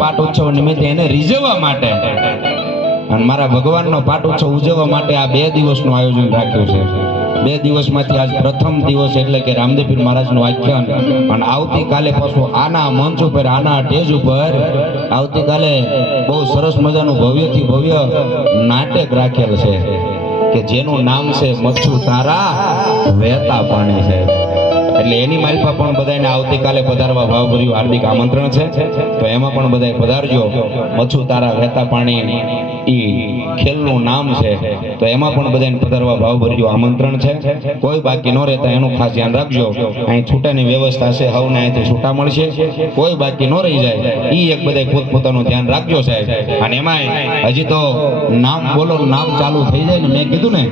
પાટ ઉત્સવ નિમિત્તે એને રીઝવવા માટે અને મારા ભગવાનનો પાટ ઉત્સવ ઉજવવા માટે આ 2 દિવસનું આયોજન રાખ્યું છે। 2 દિવસમાંથી આજ પ્રથમ દિવસ એટલે કે રામદેવપીર મહારાજનું આખ્યાન અને આવતીકાલે પાછું આના મંચ ઉપર આના સ્ટેજ ઉપર આવતીકાલે બહુ સરસ મજાનું ભવ્યથી ભવ્ય નાટક રાખેલ છે કે જેનું નામ છે મચ્છુ તારા વહેતા પાણી છે। એટલે એની માલપા પણ બધાને આવતીકાલે પધારવા ભાવભર્યું હાર્દિક આમંત્રણ છે। તો એમાં પણ બધાય પધારજો। મચ્છુ તારા વહેતા પાણી ઈ ખેલનું નામ છે તો એમાં પણ બધાને પધારવા ભાવભર્યું આમંત્રણ છે। કોઈ બાકી ન રહેતા એનું ખાસ ધ્યાન રાખજો। અહીં છૂટાની વ્યવસ્થા છે, હવને અહીંથી છૂટા મળશે, કોઈ બાકી ન રહી જાય ઈ એક બધાય પોતપોતાનું ધ્યાન રાખજો સાહેબ। અને એમાંય હજી તો નામ બોલો નામ ચાલુ થઈ જાય ને, મેં કીધું ને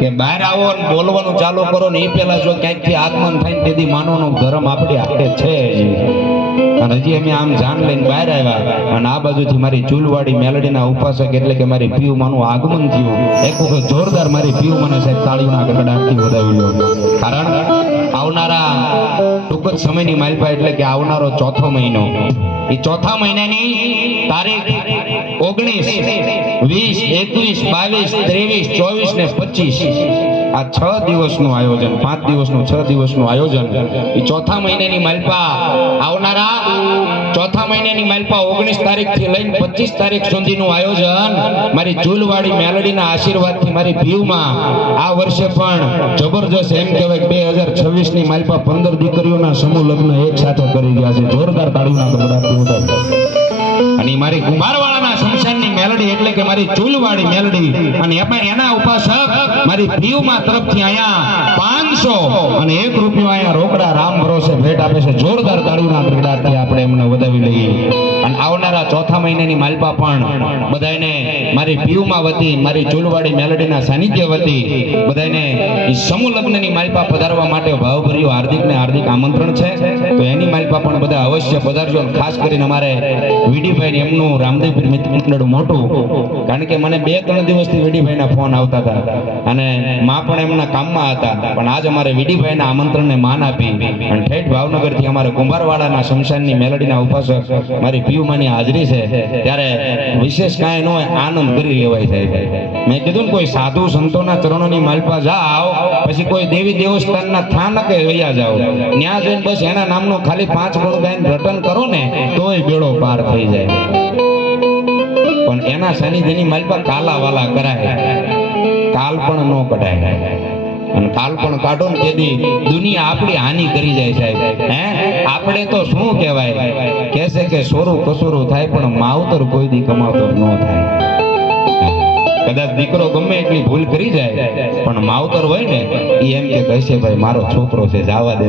કે બહાર આવો ને બોલવાનું ચાલુ કરો ને એ પહેલા જો ક્યાંકથી આગમન થાય ને તેથી માનવનો ધર્મ આપણી હાથે છે અને હજી અમે આમ જાન લઈને બહાર આવ્યા અને આ બાજુથી મારી ચૂલવાડી મેલડીના ઉપાસક એટલે કે મારી પીયુમાનું આગમન થયું। એક વખત જોરદાર મારી પીયુમાને સાહેબ તાળીઓના ગડગડાટથી વધાવી લો। કારણ આવનારા ટૂંક જ સમયની માલપા એટલે કે આવનારો ચોથો મહિનો, એ ચોથા મહિનાની તારીખ 19, 20, 21, 22, 23, 24 ને 25 આ 6 દિવસનું આયોજન, 5 દિવસનું 6 દિવસનું આયોજન એ ચોથા મહિનાની માલપા આવનારા ચોથા મહિનાની માલપા 19 તારીખથી લઈને 25 તારીખ સુધીનું આયોજન મારી ચૂલવાડી મેલડીના આશીર્વાદથી મારી પીયુમાં આ વર્ષે પણ જબરજસ્ત એમ કહેવાય 2026 ની માલપા 15 દીકરીઓના સમૂહ લગ્ન એક સાથે કરી રહ્યા છે। જોરદાર તાળીઓના ગડગડાટથી વધાવો। અને મારી કુંભારવાળાના શમશાનની મેલડી એટલે કે મારી ચૂલવાડી મેલડી અને એમાં એના ઉપાસક મારી પીયુમાં તરફથી અહીંયા 500 અને 1 રૂપિયો અહીંયા રોકડા રામ ભરોસે ભેટ આપે છે। જોરદાર તાળીઓના ગડગડાટથી આપણે એમને વધાવી લઈએ। અને આવનારા ચોથા મહિનાની માલપા પણ બધાને મારી પીયુમાં વતી મારી ચૂલવાડી મેલડીના સાનિધ્ય વતી બધાને સમૂહ લગ્નની માલપા પધારવા માટે ભાવભર્યું હાર્દિક આમંત્રણ છે। તો એની માલપા પણ બધા અવશ્ય પધારજો। ખાસ કરીને અમારે વીડીભાઈ એમનું રામદેવપીર મિત્ર મંડળ મોટું, કારણ કે મને 2-3 દિવસથી વીડીભાઈના ફોન આવતા હતા અને માં પણ એમના કામમાં હતા, પણ આજ અમારે વીડીભાઈના આમંત્રણને માન આપી અને ઠેઠ ભાવનગરથી અમારે કુંભારવાડાના શમશાનની મેલડીના ઉપાસક મારી પીયુમાની હાજરી છે ત્યારે વિશેષ કાંઈ ન હોય આનંદ કરી લેવાય સાહેબ। મેં કીધું ને કોઈ સાધુ સંતોના ચરણોની માલપા જાઓ પછી કોઈ દેવી દેવસ્થાનના થાનકે વયા જાઓ, ત્યાં જઈને બસ એના નામનું ખાલી 5 ગુણ ગાઈને રટન કરો ને તોય બેડો પાર થઈ જાય। પણ એના સાનિધ્યની માલપા કાલા વાલા કરાય, કાલ પણ ન કઢાય અને કાલ પણ કાઢો ને તેથી દુનિયા આપણી હાનિ કરી જાય સાહેબ। આપણે તો શું કહેવાય કહેશે કે સોરું કસોરું થાય પણ માવતર કોઈ દી કમાવતર ન થાય। કદાચ દીકરો ગમે એટલી ભૂલ કરી જાય પણ માવતર હોય ને એ એમ કે કહેશે ભાઈ મારો છોકરો છે જવા દે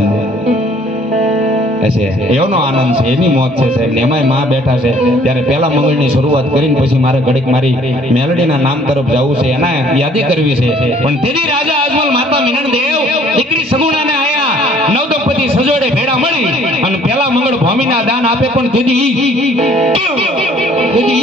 એનો આનંદ છે, એની મોત છે સાહેબ। ને એમાંય માં બેઠા છે ત્યારે પહેલા મંગળની શરૂઆત કરીને પછી મારે ઘડીક મારી મેલડીના નામ તરફ જવું છે, એના યાદી કરવી છે। પણ તેદી રાજા આજમલ માતા મિનળદેવ દીકરી સગુણાને આયા નવદંપતિ સજોડે ભેડા મળી અને પહેલા મંગળ ભૂમિના દાન આપે પણ તેદી પહેલા મંગળ ભૂમિ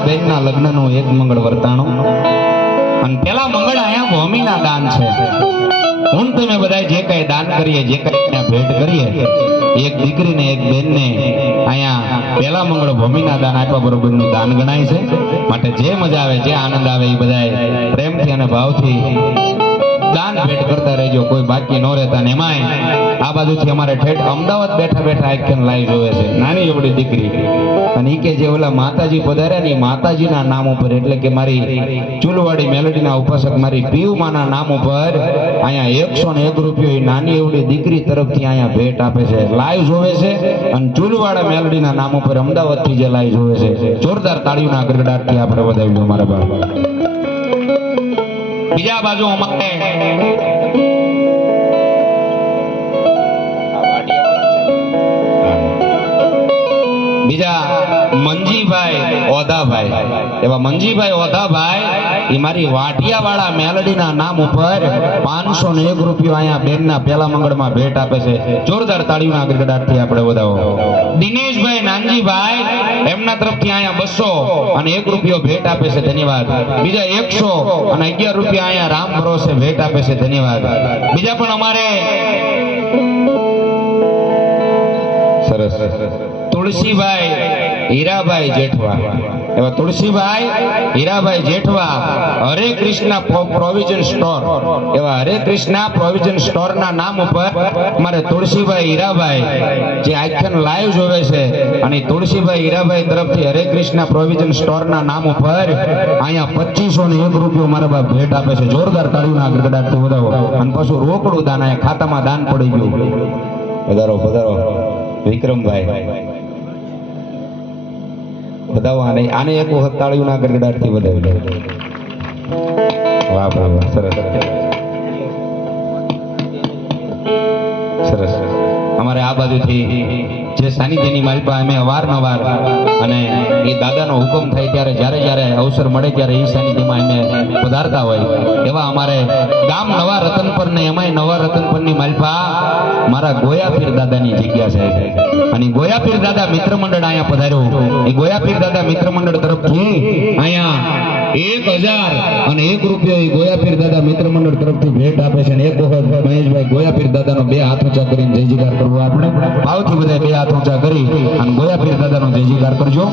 મંગળના બેનના લગ્નનું એક મંગળ વર્તાણું અને પેલા મંગળ અહીંયા ભૂમિના દાન છે. હું તમે બધા જે કઈ દાન કરીએ, જે કઈ ભેટ કરીએ, એક દીકરીને એક બેનને અહીંયા પેલા મંગળ ભૂમિના દાન આપ્યા બરોબરનું દાન ગણાય છે. માટે જે મજા આવે, જે આનંદ આવે એ બધા પ્રેમથી અને ભાવથી દાન ભેટ કરતા રહેજો, કોઈ બાકી ન રહેતા. ને એમાંય આ બાજુથી અમારે ઠેઠ અમદાવાદ બેઠા બેઠા આખ્યાન લાઈવ જોવે છે નાની એવડી દીકરી. અને ઈ કે જે ઓલા માતાજી પધાર્યા ને માતાજીના નામ ઉપર, એટલે કે મારી ચૂલવાડી મેલડીના ઉપાસક મારી પીયુમાના નામ ઉપર અહીંયા 101 રૂપિયો એ નાની એવડી દીકરી તરફથી અહીંયા ભેટ આપે છે, લાઈવ જોવે છે. અને ચૂલવાડા મેલડીના નામ ઉપર અમદાવાદથી જે લાઈવ જોવે છે, જોરદાર તાળીઓના ગડગડાટથી આપણે વધાવ્યું મારા બાપ. બીજા બાજુ અમારે બીજા મંજીભાઈ ઓધાભાઈ, એવા મંજીભાઈ ઓધાભાઈ એ મારી વાટિયાવાળા મેલડીના નામ ઉપર 501 રૂપિયો અહીંયા બેનના પેલા મંગળમાં ભેટ આપે છે. જોરદાર તાળીઓના ગડગડાટથી આપણે વધાવો. દિનેશભાઈ નાનજીભાઈ એમના તરફથી અહીંયા 200 અને 1 રૂપિયો ભેટ આપે છે, ધન્યવાદ. બીજા 100 અને 11 રૂપિયા અહીંયા રામ ભરોસે ભેટ આપે છે, ધન્યવાદ. બીજા પણ અમારે સરસ તુલસીભાઈ હીરાભાઈ જેઠવા, એવા તુલસીભાઈ હીરાભાઈ જેઠવા હરે કૃષ્ણ પ્રોવિઝન સ્ટોર, એવા હરે કૃષ્ણ પ્રોવિઝન સ્ટોર ના નામ ઉપર મારે તુલસીભાઈ હીરાભાઈ જે આખ્યાન લાઈવ જોવે છે, અને તુલસીભાઈ હીરાભાઈ તરફથી હરે કૃષ્ણ પ્રોવિઝન સ્ટોર ના નામ ઉપર અહીંયા 2501 રૂપિયો મારા બાપ ભેટ આપે છે. જોરદાર તાળીઓના ગડગડાટથી વધાવો. અને પાછું રોકડું દાન અહીંયા ખાતામાં દાન પડી ગયું. વધારો વધારો વિક્રમભાઈ વધાવો. આને એક વખત તાળીઓના ગડગડાટથી વધાવી લે. વાહ વાહ વાહ, સરસ સરસ. અમારે આ બાજુથી જે સાનિધ્યની માલિકા અમે અવારનવાર અને એ દાદાનો હુકમ થાય ત્યારે જ્યારે અવસર મળે ત્યારે એ સાનિધ્યમાં અમે પધારતા હોય એવા અમારે ગામ નવા રતનપર ને એમાંય નવા રતનપરની માલિકા મારા ગોયાપીર દાદાની જગ્યા છે. અને ગોયાપીર દાદા મિત્ર મંડળ અહીંયા પધાર્યું. એ ગોયાપીર દાદા મિત્ર મંડળ તરફથી અહીંયા 1001 રૂપિયો એ ગોયાપીર દાદા મિત્ર મંડળ તરફથી ભેટ આપે છે. અને એક વખત મહેશભાઈ ગોયાપીર દાદાનો 2 હાથ ઊંચા કરીને જય જયકાર કરવો. આપણે ભાવથી બધા 2 હાથ ઊંચા કરી અને ગોયાપીર દાદાનો જય જયકાર કરજો.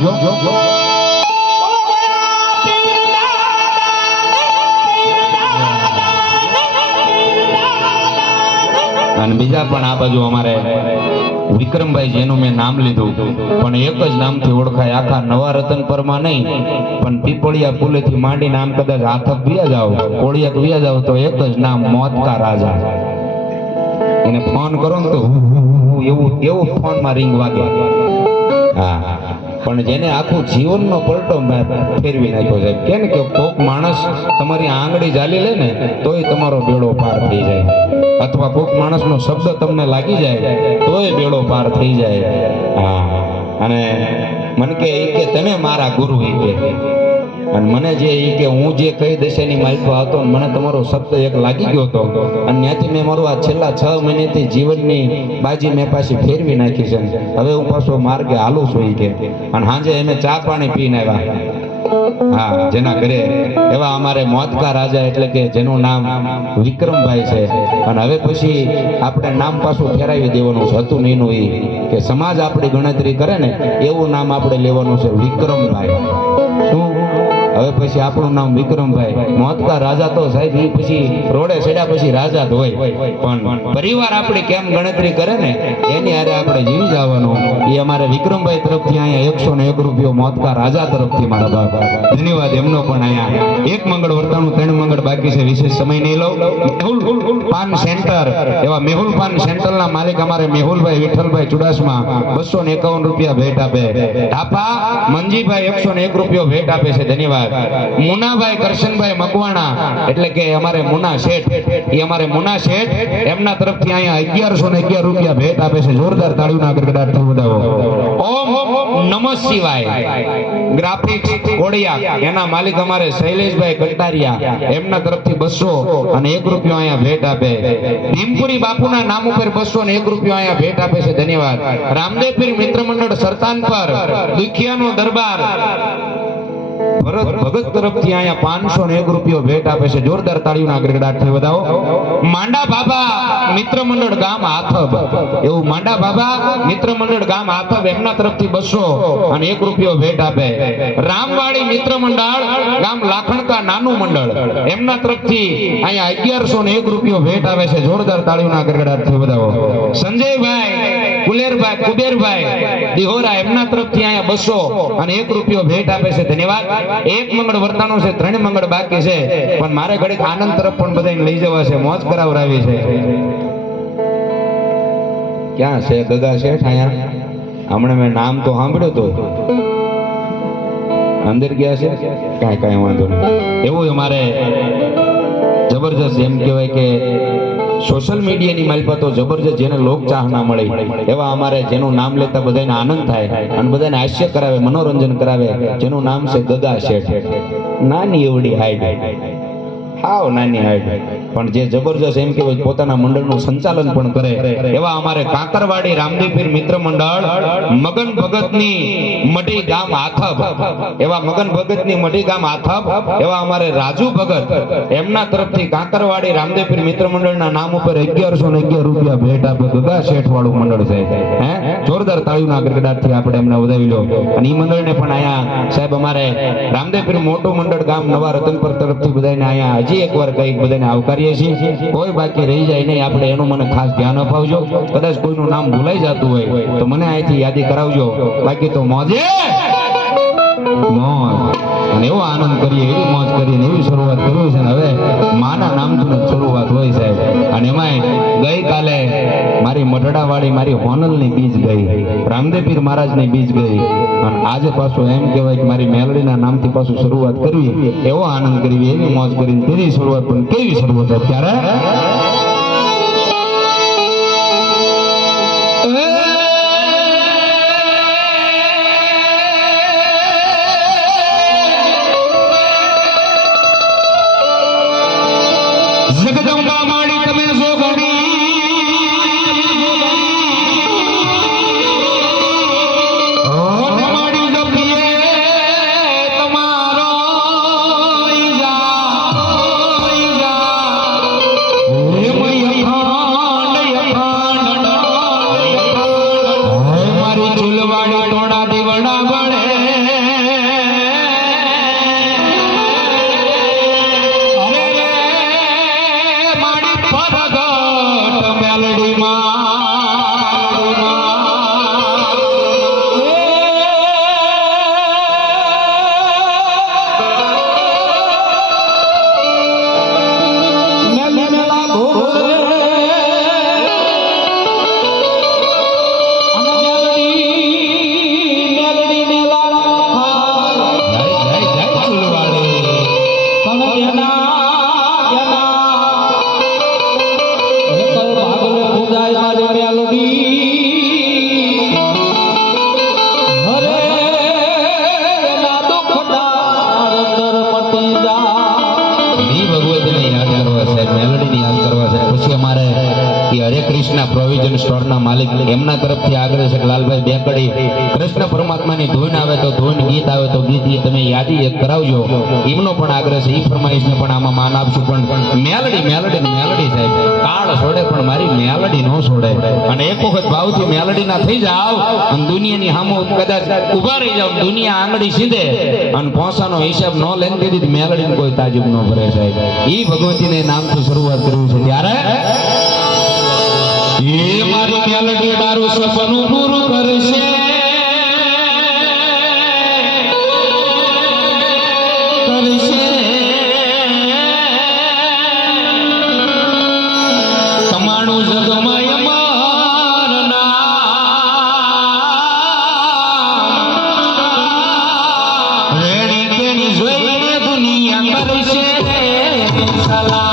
અને બીજા પણ આ બાજુ અમારે વિક્રમભાઈ જેનું મેં નામ લીધું પણ એક જ નામથી ઓળખાય, આખા નવા રતનપરમાં નહીં પણ પીપળિયા પુલેથી માંડી નામ કદાચ હાથક વ્યા જાવ, કોળિયાક વ્યા જાવ તો એક જ નામ મોતકા રાજા. એને ફોન કરો ને તો એવું ફોનમાં રિંગ વાગે. હા, પણ જેને આખું જીવનનો પલટો ફેરવી નાખ્યો છે. કેમ કે કોક માણસ તમારી આંગળી ઝાલી લે ને તોય તમારો બેડો પાર થઈ જાય, અથવા કોક માણસનો શબ્દ તમને લાગી જાય તોય બેડો પાર થઈ જાય. હા, અને મને કે તમે મારા ગુરુ કે, અને મને જે કે હું જે કઈ દશાની માલિકો હતો મને તમારો શબ્દ એક લાગી ગયો હતો, અને ત્યાંથી મેં મારું આ છેલ્લા 6 મહિનાથી જીવનની બાજી મેં પાછી ફેરવી નાખી છે. હવે હું પાછો માર્ગે હાલું છું કે. અને સાંજે અમે ચા પાણી પીને આવ્યા. હા, જેના ઘરે એવા અમારે મોતકા રાજા એટલે કે જેનું નામ વિક્રમભાઈ છે. અને હવે પછી આપણે નામ પાછું ફેરાવી દેવાનું છે. હતું ને એનું એ કે સમાજ આપણી ગણતરી કરે ને એવું નામ આપણે લેવાનું છે, વિક્રમભાઈ. શું હવે પછી આપણું નામ વિક્રમભાઈ. મોતકા રાજા તો સાહેબ એ પછી રોડે ચડ્યા પછી રાજા જ હોય, પણ પરિવાર આપણી કેમ ગણતરી કરે ને એની હારે આપણે જીવી જવાનું. એ અમારે વિક્રમભાઈ તરફથી અહીંયા 101 રૂપિયો મોતકા રાજા તરફથી મારા બાપ, ધન્યવાદ એમનો પણ. અહીંયા એક મંગળ વર્તાનું 3 મંગળ બાકી છે, વિશેષ સમય નહીં લઉં. મેહુલ પાન સેન્ટર, એવા મેહુલ પાન સેન્ટરના માલિક અમારે મેહુલભાઈ વિઠ્ઠલભાઈ ચુડાસમા 251 રૂપિયા ભેટ આપે. ઢાપા મંજીભાઈ 101 રૂપિયો ભેટ આપે છે, ધન્યવાદ. મુનાભાઈ કરશનભાઈ મકવાણા એટલે કે અમારે મુના શેઠ, એ અમારે મુના શેઠ એમના તરફથી અહીંયા 1111 રૂપિયા ભેટ આપે છે. જોરદાર તાળીઓના ગડગડાટથી વધાવો. ઓમ નમઃ શિવાય ગ્રાફિક્સ કોડિયા એના માલિક અમારે શૈલેષભાઈ કંટારિયા એમના તરફથી 200 અને 1 રૂપિયો અહીંયા ભેટ આપે. ભીમપુરી બાપુના નામ ઉપર 201 રૂપિયો અહીંયા ભેટ આપે છે, ધન્યવાદ. રામદેવપીર મિત્ર મંડળ સરતાન પર દુખિયાનો દરબાર ભરત ભગત તરફથી અહીંયા 501 રૂપિયો ભેટ આપે છે. જોરદાર તાળીઓના ગડગડાટથી વધાવો. માંડા બાબા મિત્ર મંડળ ગામ આથબ, એવું માંડા બાબા મિત્ર મંડળ ગામ આથબ એમના તરફથી 200 અને 1 રૂપિયો ભેટ આપે. રામવાડી મિત્ર મંડળ ગામ લાખણકા નાનું મંડળ એમના તરફથી અહીંયા 1101 રૂપિયો ભેટ આવે છે. જોરદાર તાળીઓના ગડગડાટથી વધાવો. સંજયભાઈ કુલેરભાઈ કુબેરભાઈ દિહોરા એમના તરફથી અહીંયા 200 અને 1 રૂપિયો ભેટ આપે છે. ધન્યવાદ. એક મંગળ વર્તાનો છે, 3 મંગળ બાકી છે, પણ મારે ઘડીક આનંદ તરફ પણ બધાને લઈ જવા છે, મોજ કરાવરાવી છે. ક્યાં છે ગગા શેઠ? અહીંયા હમણાં મેં નામ તો સાંભળ્યું તો અંદર ગયા છે. કાંઈ વાંધો નહીં. એવું અમારે જબરજસ્ત એમ કહેવાય કે સોશિયલ મીડિયાની માલપતો જબરજસ્ત જેને લોક ચાહના મળી એવા અમારે જેનું નામ લેતા બધાને આનંદ થાય અને બધાને હાસ્ય કરાવે, મનોરંજન કરાવે, જેનું નામ છે ગગા શેઠ. નાની એવડી હાઈટ, હાવ નાની હાઈટ, પણ જે જબરજસ્ત એમ કહેવાય પોતાના મંડળનું સંચાલન પણ કરે એવા અમારે કાંકરવાડી રામદેવપીર મિત્ર મંડળ મગન ભગતની મઢી ગામ આથબ, એવા મગન ભગતની મઢી ગામ આથબ એવા અમારે રાજુ ભગત એમના તરફથી કાંકરવાડી રામદેવપીર મિત્ર મંડળના નામ ઉપર 1111 રૂપિયા ભેટ આપે. ગગા શેઠ વાળું મંડળ છે. હે જોરદાર તાળીઓના ગડગડાટથી આપણે એમને વધાવી લો. અને ઈ મંડળને પણ અહીંયા સાહેબ અમારે રામદેવપીર મોટું મંડળ ગામ નવા રતનપર તરફથી બધાને અહીંયા હજી એકવાર કઈક બધાને આવકારીએ છીએ. કોઈ બાકી રહી જાય નહીં, આપણે એનું મને ખાસ ધ્યાન અપાવજો. કદાચ કોઈનું નામ ભૂલાઈ જતું હોય તો મને અહીંથી યાદી કરાવજો. બાકી તો મોજે મોજ અને એવો આનંદ કરીએ, એવી મોજ કરીએ, એવી શરૂઆત કરવી છે ને હવે માના નામથી શરૂઆત હોય સાહેબ. અને એમાંય ગઈકાલે મારી મઢડાવાળી મારી હોનલની બીજ ગઈ, રામદેવપીર મહારાજની બીજ ગઈ, અને આજે પાછું એમ કહેવાય કે મારી મેલડીના નામથી પાછું શરૂઆત કરવી, એવો આનંદ કરવી, એવી મોજ કરીને તેની શરૂઆત પણ કેવી શરૂઆત અત્યારે જગદંબા માડી તમે જોગણી ઓને માડી જપીએ તમારો ઈજા હે મય અખંડ મારી ચૂલવાડી ટોડા દીવડા બળે પ્રોવિઝન સ્ટોરના માલિક એમના તરફથી આગ્રહ છે કે લાલભાઈ બેકડી કૃષ્ણ પરમાત્માની ધૂન આવે તો ધૂન, ગીત આવે તો ગીત, એ તમે યાદી એક કરાવજો. એમનો પણ આગ્રહ છે, એ ફરમાઈશને પણ આમાં માન આપશું. પણ મેલડી સાહેબ કાળ છોડે પણ મારી મેલડી ન છોડે. અને એક વખત ભાવથી મેલડીના થઈ જાવ અને દુનિયાની સામુ કદાચ ઉભા રહી જાવ, દુનિયા આંગળી સીધે અને પોસાનો હિસાબ ન લઈને દીધી મેલડીને કોઈ તાજુબ ન ભરે સાહેબ. એ ભગવતીને નામથી શરૂઆત કરવી છે ત્યારે એ મારી મેલડી મારું સપનું પૂરું કરશે. તમારું જગમય મારના રેડી તેની જોઈને દુનિયા કરશે સલામ.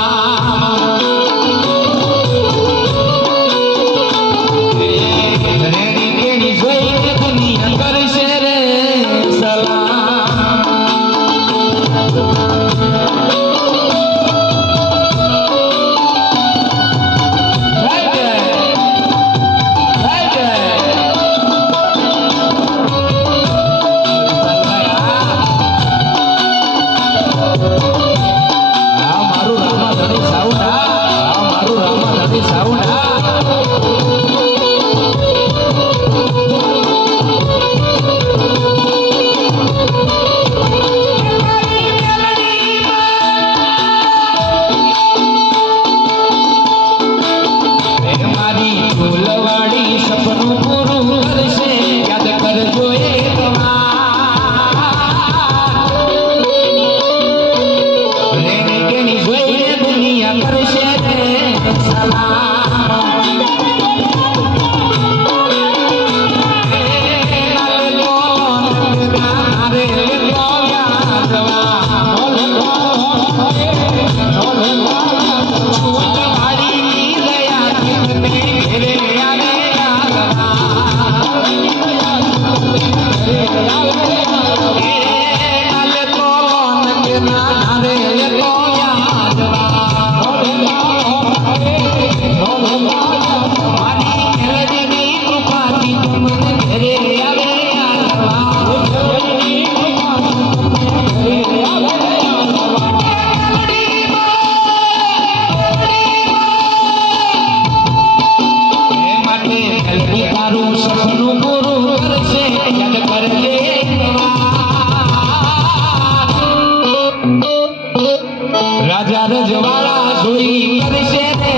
રાજા રજવાડા જોઈ કરશે રે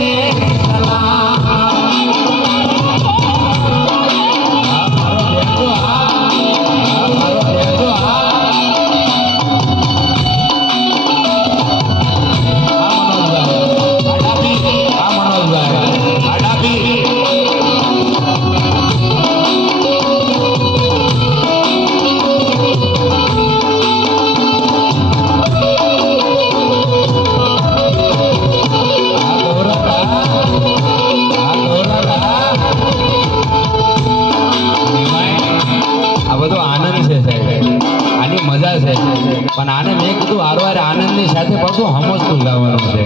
પણ આને મેં કીધું હારવાર આનંદની સાથે પાછું સમજતું લાવવાનું છે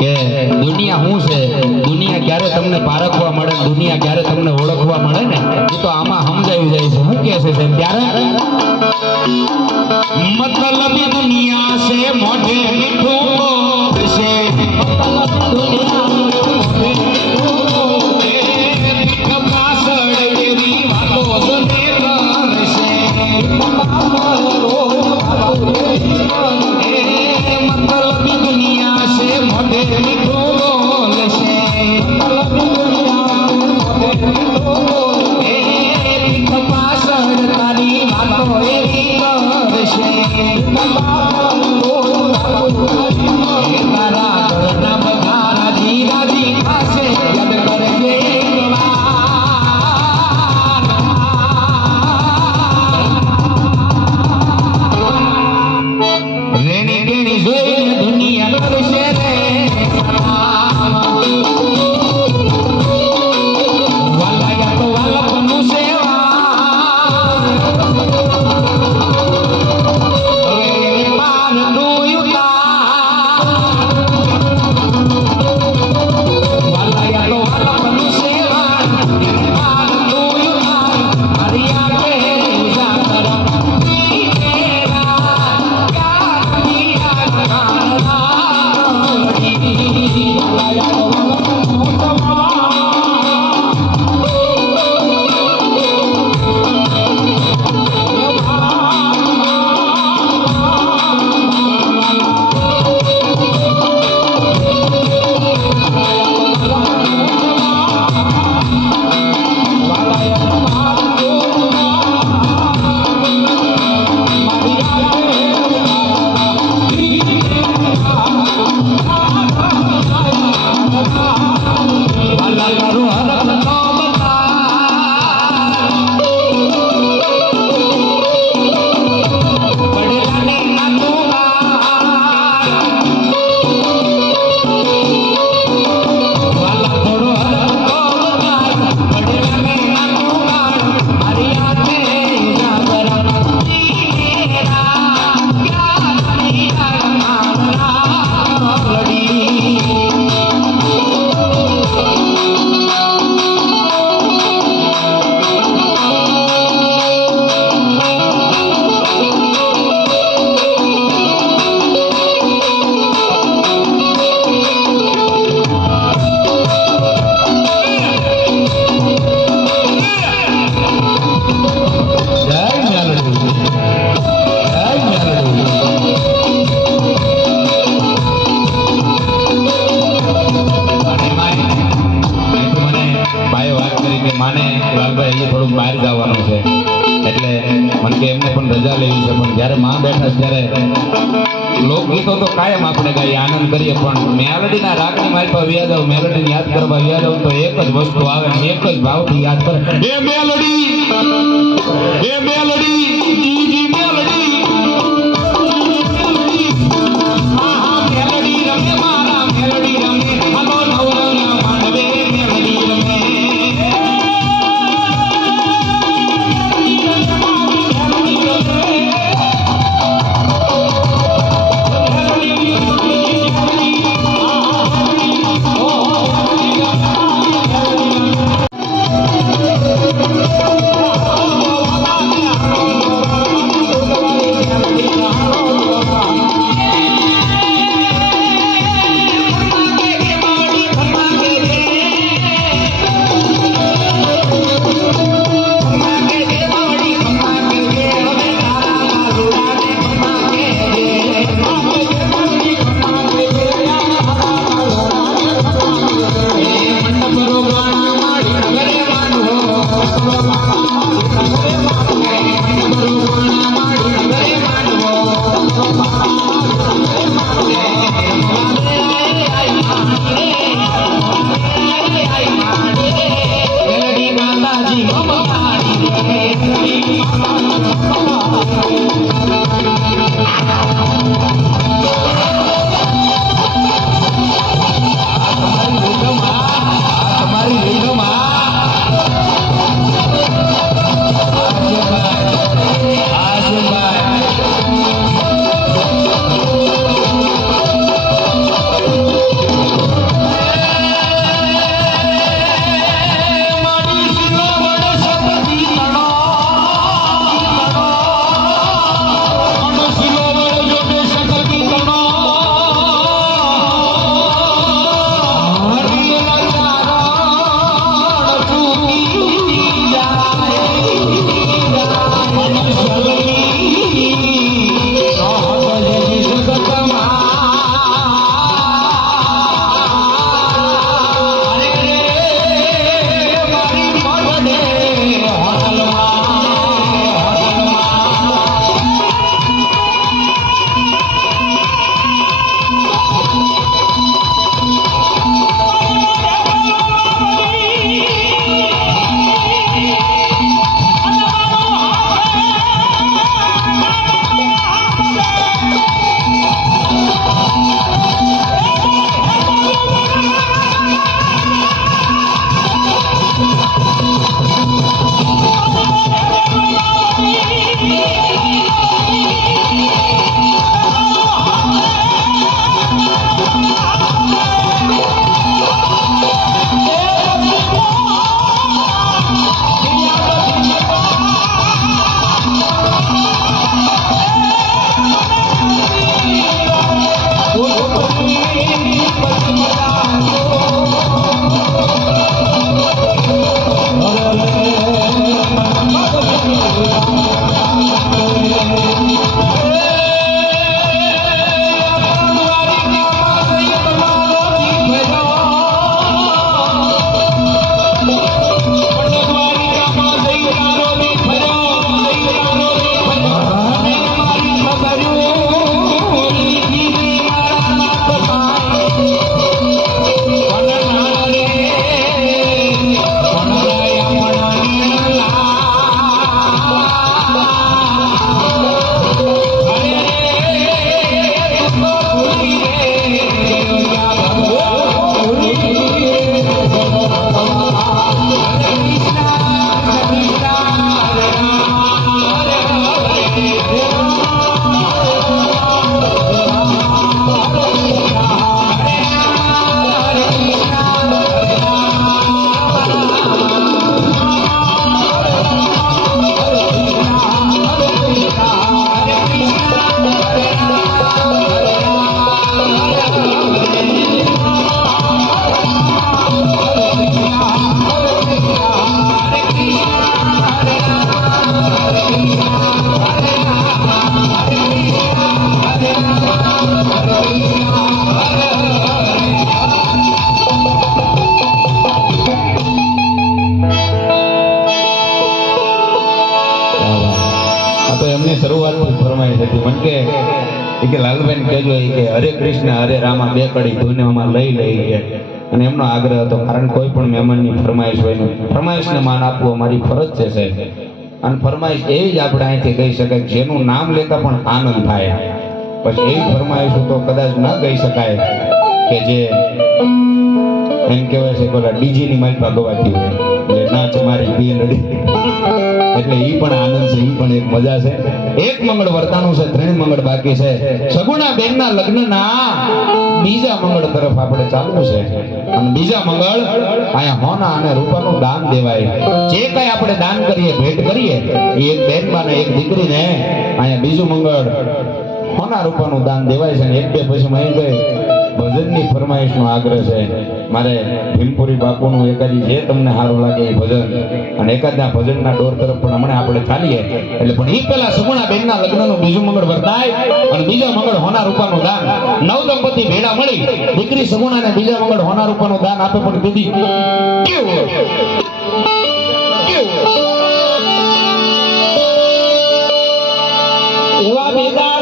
કે દુનિયા શું છે, દુનિયા ક્યારે તમને પારખવા મળે, દુનિયા ક્યારે તમને ઓળખવા મળે ને એ તો આમાં સમજાવી જાય છે. શું કહે છે સાહેબ? ત્યારે મતલબી દુનિયા છે મોઢે મીઠું છે, મતલબી દુનિયા છે મોઢે મીઠું બોલશે, પીઠ પાછળ તારી વાતો એવી કરશે, તારા ઘરના બધા રાજી રાજી થશે, યાદ કરજે રેણી કેણી જોઈને દુનિયા કરશે રે વાલાયા તો વાલપનું સેવા હવે પાર જ્યારે માં બેઠા છે ત્યારે લોકગીતો તો કાયમ આપણે ગાઈએ, આનંદ કરીએ, પણ મેલડીના રાગની માલપા વ્યા જાવ, મેલડીને યાદ કરવા વ્યા જાવ તો એક જ વસ્તુ આવે, એક જ ભાવથી યાદ કરે, એ મેલડી, એ મેલડી, જી મેલડી, આહા મેલડી રમે મારા મેલડી રમે, આનો નવરંગના માંડવે મેલડી રમે. કે લાલભાઈ કહેજો કે હરે કૃષ્ણ હરે રામા બે કડી ધૂને અમાર લઈ લઈ કે અને એમનો આગ્રહ હતો કારણ કોઈ પણ મહેમાનની ફરમાઈશ હોય ને ફરમાઈશને માન આપવું અમારી ફરજ છે સાહેબ અને ફરમાઈશ એવી જ આપણે અહીંથી કહી શકાય જેનું નામ લેતા પણ આનંદ થાય પછી એવી ફરમાઈશ તો કદાચ ના કહી શકાય કે જે એમ કહેવાય છે પેલા ડીજીની માલપા ગવાતી હોય એટલે ના તમારી પી નડી એટલે ઈ પણ આનંદ છે, ઈ પણ એક મજા છે. એક મંગળ વર્તાનું છે, 3 મંગળ બાકી છે. સગુણા બેનના લગ્નના બીજા મંગળ તરફ આપણે ચાલવું છે અને બીજા મંગળ અહીંયા હોના અને રૂપાનું દાન દેવાય. જે કઈ આપણે દાન કરીએ ભેટ કરીએ એ એક બેનબાને એક દીકરીને અહીંયા બીજું મંગળ હોના રૂપાનું દાન દેવાય છે. એક બે પછી અહીં ગઈ ભજનની ફરમાઈશનો આગ્રહ છે મારે ભીમપુરી બાપુનું એકાદી જે તમને સારું લાગે એ ભજન અને એકાદના ભજનના ડોર તરફ પણ હમણાં આપણે ચાલીએ એટલે પણ એ પેલા સગુણા બેનના લગ્નનું બીજું મંગળ વર્તાય અને બીજા મંગળ હોના રૂપાનું દાન. નવ દંપતી ભેળા મળી દીકરી સગુણાને બીજા મંગળ હોના રૂપાનું દાન આપે પણ દીદી કેવું એવા બેદા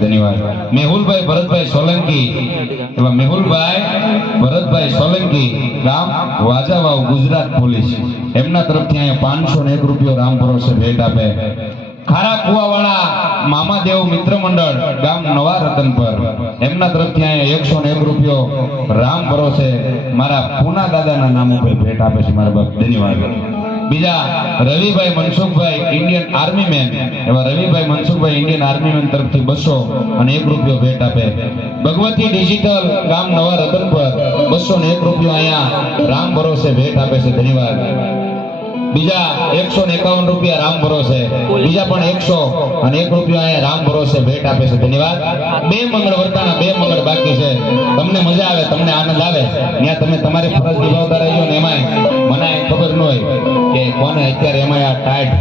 ધન્યવાદ. મેહુલભાઈ ભરતભાઈ સોલંકી, એવા મેહુલભાઈ ભરતભાઈ સોલંકી, ગામ વાજાવાવ, ગુજરાત પોલીસ, એમના તરફથી અહીંયા 501 રૂપિયો રામ ભરોસે ભેટ આપે. ખારા કુવાવાળા મામાદેવ મિત્ર મંડળ, ગામ નવા રતનપર, એમના તરફથી અહીંયા 101 રૂપિયો રામ ભરોસે મારા પૂના દાદાના નામ ઉપર ભેટ આપે છે. મારા બાપ ધન્યવાદ. બીજા રવિભાઈ મનસુખભાઈ, ઇન્ડિયન આર્મી મેન, એવા રવિભાઈ મનસુખભાઈ ઇન્ડિયન આર્મી મેન તરફથી 201 રૂપિયો ભેટ આપે. ભગવતી ડિજિટલ, ગામ નવા રતનપર, 201 રૂપિયો અહીંયા રામ ભરોસે ભેટ આપે છે. ધન્યવાદ. બીજા 151 રૂપિયા રામ ભરોસે, બીજા પણ 101 રૂપિયા અહીંયા રામ ભરોસે ભેટ આપે છે. ધન્યવાદ. 2 મંગળ વર્તાના 2 મંગળ બાકી છે. તમને મજા આવે, તમને આનંદ આવે, ત્યાં તમે તમારી ફરજ નિભાવતા રહેજો. ને એમાંય મને ખબર ન હોય કે કોને અત્યારે એમાં આ ટાઈટ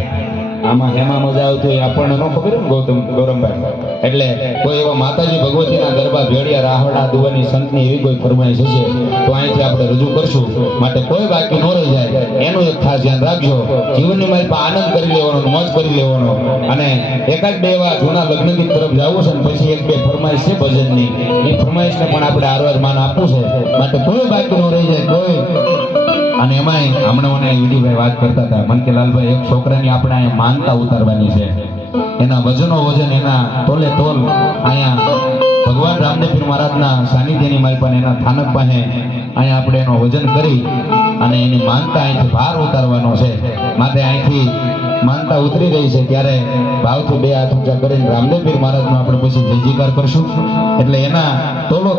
આમાં હેમાં મજા આવતી હોય, આપણને ન ખબર હોય ને ગૌરમભાઈ. એટલે કોઈ એવા માતાજી ભગવતીના ગરબા, ભેડિયા, રાહડા, દુવાની, સંતની એવી કોઈ ફરમાઈશ હશે તો અહીંથી આપણે રજૂ કરશું. માટે કોઈ બાકી ન રહી જાય એનું એક ખાસ ધ્યાન રાખજો. જીવનની મારી પાસે આનંદ કરી લેવાનો, મોજ કરી લેવાનો, અને એકાદ બે એવા જૂના લગ્ન ગીત તરફ જવું છે, ને પછી 1-2 ફરમાઈશ છે ભજનની, એ ફરમાઈશને પણ આપણે આરવાર માન આપવું છે. માટે કોઈ બાકી ન રહી જાય કોઈ. અને એમાંય હમણાં મને વિડીભાઈ વાત કરતા હતા, મન કે લાલભાઈ, એક છોકરાની આપણે અહીંયા માનતા ઉતારવાની છે, એના વજનો વજન, એના તોલે તોલ અહીંયા ભગવાન રામદેવ મહારાજના સાનિધ્યની મારી પાસે, એના સ્થાનક પાસે અહીંયા આપણે એનો વજન કરી અને એની માનતા અહીંથી ભાર ઉતારવાનો છે. માટે અહીંથી માનતા ઉતરી ગઈ છે ત્યારે ભાવથી 2 હાથ ઊંચા કરીને રામદેવ પીર મહારાજનો આપણે પછી જય જયકાર કરશું. એટલે એના તોલો